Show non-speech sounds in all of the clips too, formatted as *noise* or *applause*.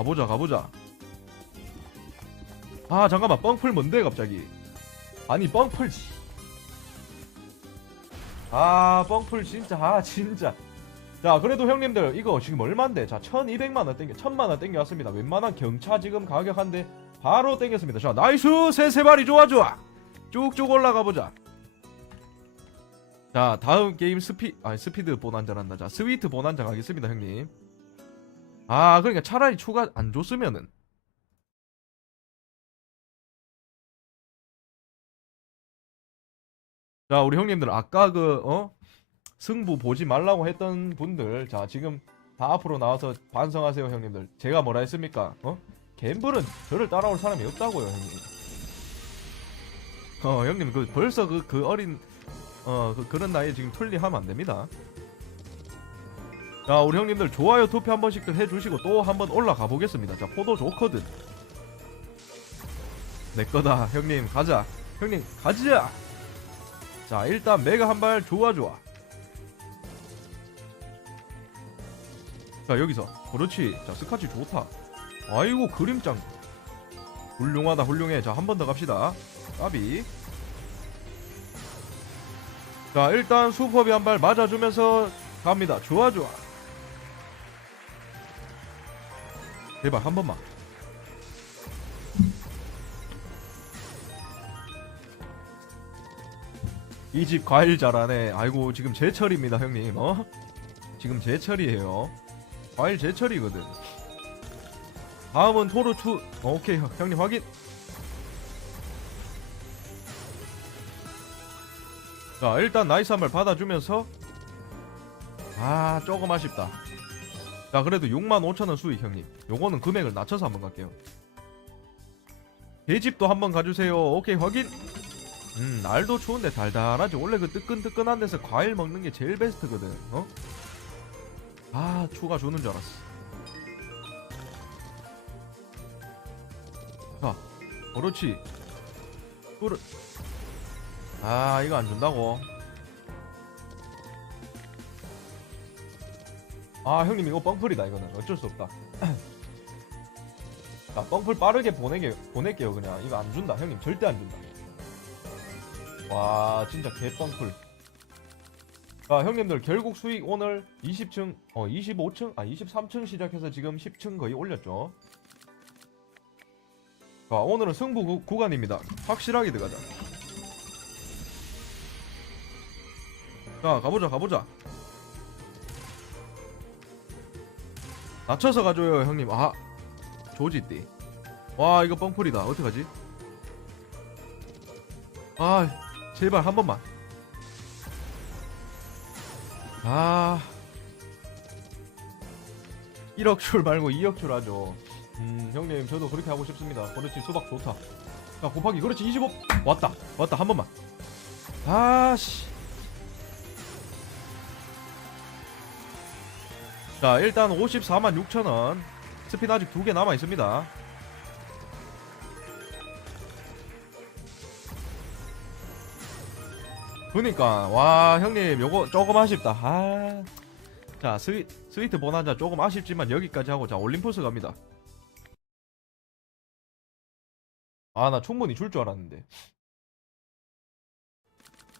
가보자 가보자. 아 잠깐만. 뻥풀 뭔데 갑자기? 아니 뻥풀 씨. 아 뻥풀 진짜. 아 진짜. 자 그래도 형님들 이거 지금 얼만데? 자 1200만원 땡겨 1000만원 땡겨왔습니다. 웬만한 경차 지금 가격 한데 바로 땡겼습니다. 자 나이스! 세세발이 좋아 좋아. 쭉쭉 올라가보자. 자 다음 게임 스피 아 스피드 보난자란다. 자 스위트 보난자 가겠습니다 형님 아 그러니까 차라리 추가 안 줬으면은. 자 우리 형님들 아까 그 어? 승부 보지 말라고 했던 분들 자 지금 다 앞으로 나와서 반성하세요 형님들. 제가 뭐라 했습니까? 어? 갬블은 저를 따라올 사람이 없다고요 형님. 어 형님 그 벌써 그 그 어린 어 그, 그런 나이에 지금 틀리하면 안 됩니다 자 우리 형님들 좋아요 투표 한 번씩들 해주시고 또 한 번 올라가 보겠습니다. 자 포도 좋거든. 내 거다. 형님 가자. 형님 가자. 자 일단 메가 한 발 좋아 좋아. 자 여기서. 그렇지. 자 스카치 좋다. 아이고 그림장. 훌륭하다 훌륭해. 자 한 번 더 갑시다. 까비. 자 일단 수퍼비 한 발 맞아주면서 갑니다. 좋아 좋아 제발 한 번만. 이 집 과일 잘하네. 아이고 지금 제철입니다 형님. 어? 지금 제철이에요. 과일 제철이거든. 다음은 토르투. 어, 오케이 형- 형님 확인. 자 일단 나이스 한발 받아주면서. 아 조금 아쉽다 자 그래도 65,000원 수익 형님. 요거는 금액을 낮춰서 한번 갈게요. 계집도 한번 가주세요. 오케이 확인. 음 날도 추운데 달달하지. 원래 그 뜨끈뜨끈한 데서 과일 먹는 게 제일 베스트거든 어? 아 추가 주는 줄 알았어. 자 그렇지 그렇 아 이거 안 준다고 아 형님 이거 뻥풀이다 이거는. 어쩔 수 없다. *clears throat* 자 뻥풀 빠르게 보내게 보낼게요 그냥. 이거 안 준다. 형님 절대 안 준다. 와 진짜 개뻥풀. 자 형님들 결국 수익 오늘 20층 어 25층 아 23층 시작해서 지금 10층 거의 올렸죠. 자 오늘은 승부 구, 구간입니다. 확실하게 들어가자. 자 가보자 가보자 낮춰서 가줘요 형님. 아 조지띠. 와 이거 뻥풀이다. 어떡하지? 아 제발 한 번만. 아. 1억 출 말고 2억 출 하죠. 음 형님 저도 그렇게 하고 싶습니다. 그렇지 수박 좋다. 자 곱하기. 그렇지 25 왔다. 왔다 한 번만. 아씨 자 일단 54만 6천원. 스핀 아직 두 개 남아 있습니다. 그니까 와 형님 요거 조금 아쉽다. 아. 자 스위, 스위트 보난자 조금 아쉽지만 여기까지 하고 자 올림포스 갑니다. 아 나 충분히 줄 줄 알았는데.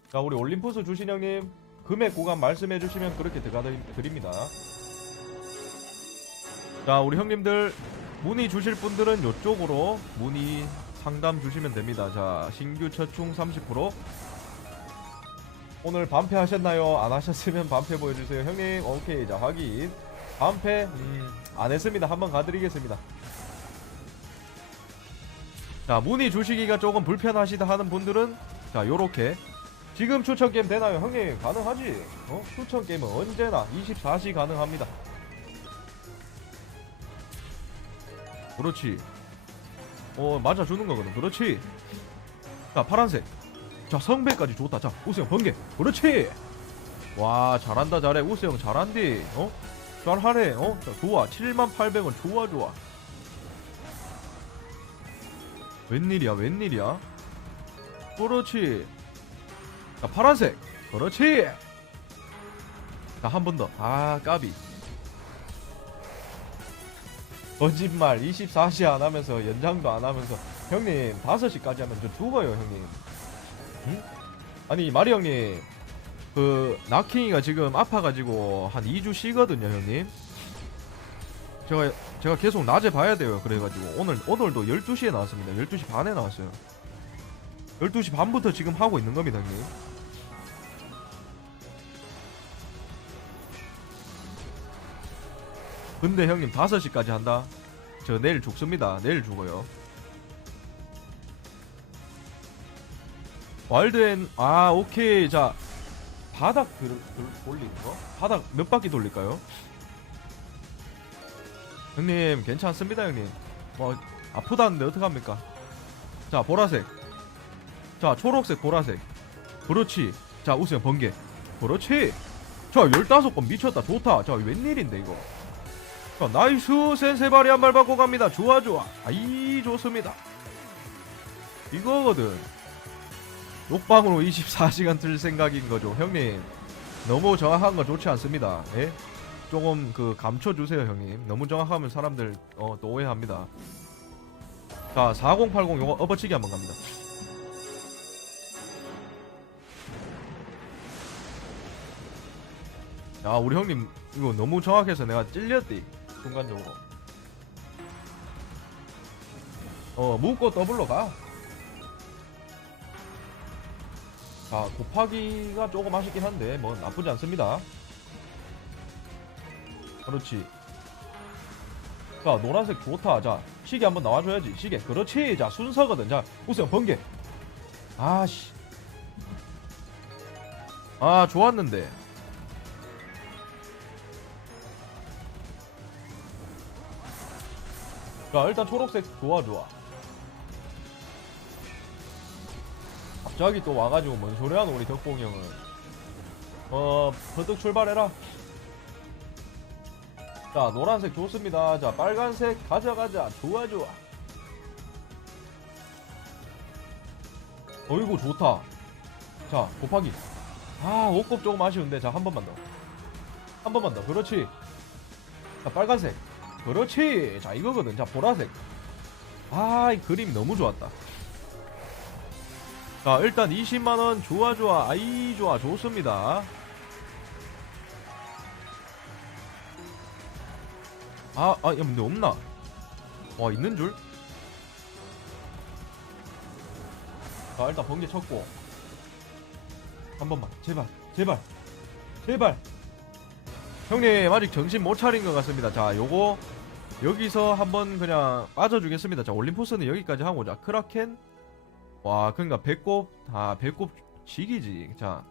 자 우리 올림포스 주신 형님 금액 구간 말씀해 주시면 그렇게 들어가 드립니다 자 우리 형님들 문의 주실 분들은 요쪽으로 문의 상담 주시면 됩니다. 자 신규 처충 30% 오늘 반패 하셨나요? 안 하셨으면 반패 보여주세요. 형님 오케이. 자 확인. 반패 음, 안 했습니다. 한번 가드리겠습니다. 자 문의 주시기가 조금 불편하시다 하는 분들은 자 요렇게. 지금 추천 게임 되나요? 형님 가능하지? 어? 추천 게임은 언제나 24시 가능합니다 그렇지. 어 맞아주는 거거든 그렇지. 자 파란색. 자 성배까지 좋다. 자 우수형 번개. 그렇지. 와 잘한다 잘해. 우수형 잘한디. 어? 잘하네. 어? 자, 좋아. 7800원. 좋아 좋아. 웬일이야 웬일이야? 그렇지. 자 파란색. 그렇지. 자 한 번 더. 아 까비 거짓말 24시 안 하면서 연장도 안 하면서. 형님 5시까지 하면 저 죽어요 형님. 응? 아니 마리 형님 그 나킹이가 지금 아파가지고 한 2주 쉬거든요 형님. 제가 제가 계속 낮에 봐야 돼요. 그래가지고 오늘 오늘도 12시에 나왔습니다. 12시 반에 나왔어요. 12시 반부터 지금 하고 있는 겁니다 형님 근데 형님 5시까지 한다? 저 내일 죽습니다. 내일 죽어요. 와일드엔 아 오케이. 자 바닥 들, 들, 돌리는 거? 바닥 몇 바퀴 돌릴까요? 형님 괜찮습니다 형님. 뭐 아프다는데 어떡합니까? 자 보라색. 자 초록색 보라색. 그렇지. 자 우승 번개. 그렇지. 자 15번 미쳤다. 좋다. 자 웬일인데 이거 자 나이스. 센세바리 한발 받고 갑니다. 좋아 좋아. 아이 좋습니다. 이거거든. 녹방으로 24시간 *laughs* 틀 생각인 거죠. 형님 너무 정확한 거 좋지 않습니다. 예? 조금 그 감춰주세요 형님. 너무 정확하면 사람들 어, 또 오해합니다. 자 4080 요거 엎어치기 한번 갑니다. 야 우리 형님 이거 너무 정확해서 내가 찔렸디 순간적으로 어 묶고 더블로 가 자, 곱하기가 조금 아쉽긴 한데 뭐 나쁘지 않습니다. 그렇지. 자, 노란색 좋다. 자, 시계 한번 나와줘야지. 시계. 그렇지. 자, 순서거든. 자, 우선 번개. 아씨. 아, 좋았는데. 자, 일단 초록색 좋아, 좋아. 갑자기 또 와가지고 뭔 소리 하노 우리 덕봉이 형은. 어 버뜩 출발해라. 자 노란색 좋습니다. 자 빨간색 가져가자. 좋아 좋아. 어이구 좋다. 자 곱하기. 아 5곱 조금 아쉬운데. 자 한 번만 더. 한 번만 더. 그렇지. 자 빨간색 그렇지 자 이거거든 자 보라색 아 이 그림 너무 좋았다 자 일단 20만원 좋아 좋아 아이 좋아 좋습니다 아, 아, 야, 근데 없나? 와, 있는 줄? 자, 일단 번개 쳤고. 한 번만, 제발, 제발, 제발. 형님, 아직 정신 못 차린 것 같습니다. 자, 요거, 여기서 한번 그냥 빠져주겠습니다. 자, 올림포스는 여기까지 하고, 자, 크라켄, 와, 그러니까 배꼽 아 배꼽 지기지. 자,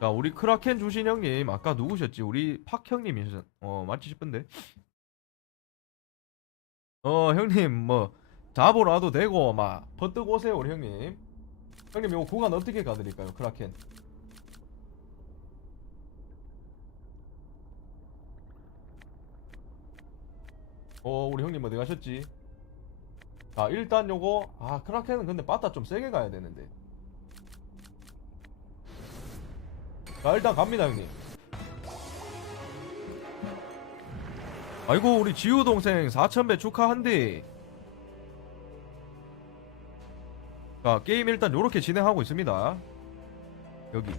자 우리 크라켄 주신 형님 아까 누구셨지? 우리 팍 형님이셨. 어 맞지 싶은데. 어 형님 뭐 잡으러 와도 되고 막 버뜩 오세요 우리 형님. 형님 이거 구간 어떻게 가드릴까요? 크라켄. 어 우리 형님 어디 가셨지? 자 일단 요거 아 크라켄은 근데 빠따 좀 세게 가야 되는데. 자 일단 갑니다 형님. 아이고 우리 지우 동생 4000배 축하한디 자 게임 일단 요렇게 진행하고 있습니다. 여기